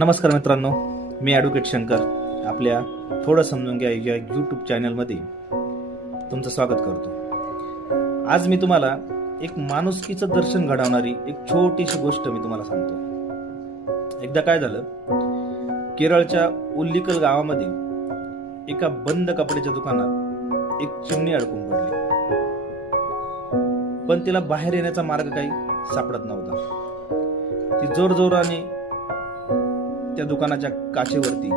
नमस्कार मित्रांनो, मी ॲडव्होकेट शंकर आपल्या थोडं समजून घ्या या यूट्यूब चॅनलमध्ये तुमचं स्वागत करतो. आज मी तुम्हाला एक माणुसकीचं दर्शन घडवणारी एक छोटीशी गोष्ट मी तुम्हाला सांगतो. एकदा काय झालं, केरळच्या उल्लिकल गावामध्ये एका बंद कपड्याच्या दुकानात एक चिमणी अडकून पडली, पण तिला बाहेर येण्याचा मार्ग काही सापडत नव्हता. ती जोरजोराने त्या दुकानाच्या काचेवरती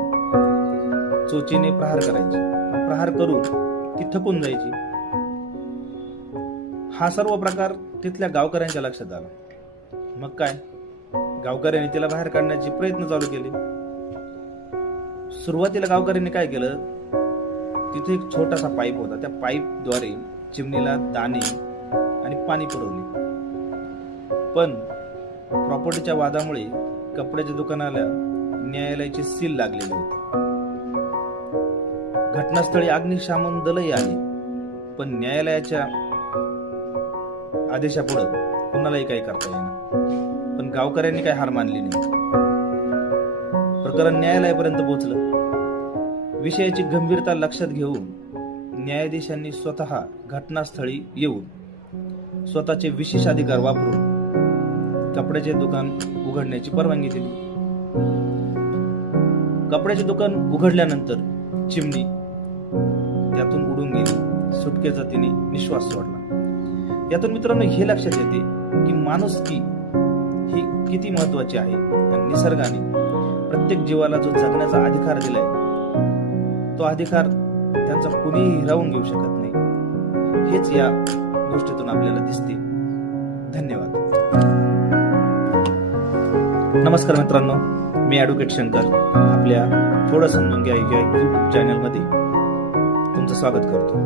चोचीने प्रहार करायची. प्रहार करून ती थकून जायची. हा सर्व प्रकार तिथल्या गावकऱ्यांच्या लक्षात आला. मग काय, गावकऱ्यांनी तिला बाहेर काढण्याचे प्रयत्न चालू केले. सुरुवातीला गावकऱ्यांनी काय केलं, तिथे एक छोटासा पाईप होता. त्या पाईपद्वारे चिमणीला दाणे आणि पाणी पुरवले. पण प्रॉपर्टीच्या वादामुळे कपड्याच्या दुकानाला न्यायालयाचे सील लागलेले होते. घटनास्थळी अग्निशमन दलही आले, पण न्यायालयाच्या आदेशापुढे कुणालाही काही करता येईना. पण गावकऱ्यांनी काही हार मानली नाही. प्रकरण न्यायालयापर्यंत पोहोचलं. विषयाची गंभीरता लक्षात घेऊन न्यायाधीशांनी स्वतः घटनास्थळी येऊन स्वतःचे विशेष अधिकार वापरून कपड्याचे दुकान उघडण्याची परवानगी दिली. कपड्याचे दुकान उघडल्यानंतर चिमणी त्यातून उडून गेली. सुटकेचा तिने निश्वास सोडला. यातून मित्रांनो हे लक्षात येते की माणुसकी ही किती महत्वाची आहे. आणि निसर्गाने प्रत्येक जीवाला जो जगण्याचा अधिकार दिलाय, तो अधिकार त्यांचा कुणीही हिरावून घेऊ शकत नाही. हेच या गोष्टीतून आपल्याला दिसते. धन्यवाद. नमस्कार मित्रांनो, मी ॲडव्होकेट शंकर आपल्या थोडं समजून घ्या या यूट्यूब चॅनलमध्ये तुमचं स्वागत करतो.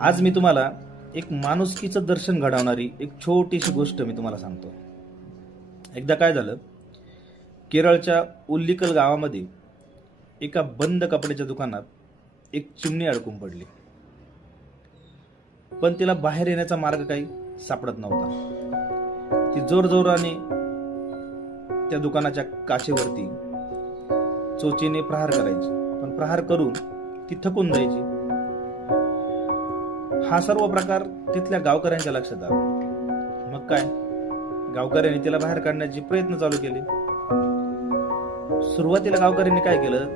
आज मी तुम्हाला एक माणुसकीचं दर्शन घडवणारी एक छोटीशी गोष्ट मी तुम्हाला सांगतो. एकदा काय झालं, केरळच्या उल्लिकल गावामध्ये एका बंद कपड्याच्या दुकानात एक चिमणी अडकून पडली, पण तिला बाहेर येण्याचा मार्ग काही सापडत नव्हता. ती जोरजोराने त्या दुकानाच्या काचेवरती चोचीने प्रहार करायची. पण प्रहार करून ती थकून जायची. हा सर्व प्रकार तिथल्या गावकऱ्यांच्या लक्षात आला. मग काय, गावकऱ्यांनी तिला बाहेर काढण्याचे प्रयत्न चालू केले. सुरुवातीला गावकऱ्यांनी काय केलं,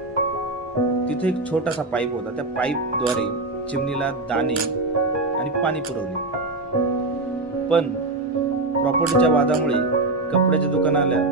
तिथे एक छोटासा पाईप होता. त्या पाईपद्वारे चिमणीला दाणे आणि पाणी पुरवले. पण प्रॉपर्टीच्या वादामुळे कपड्याच्या दुकानाला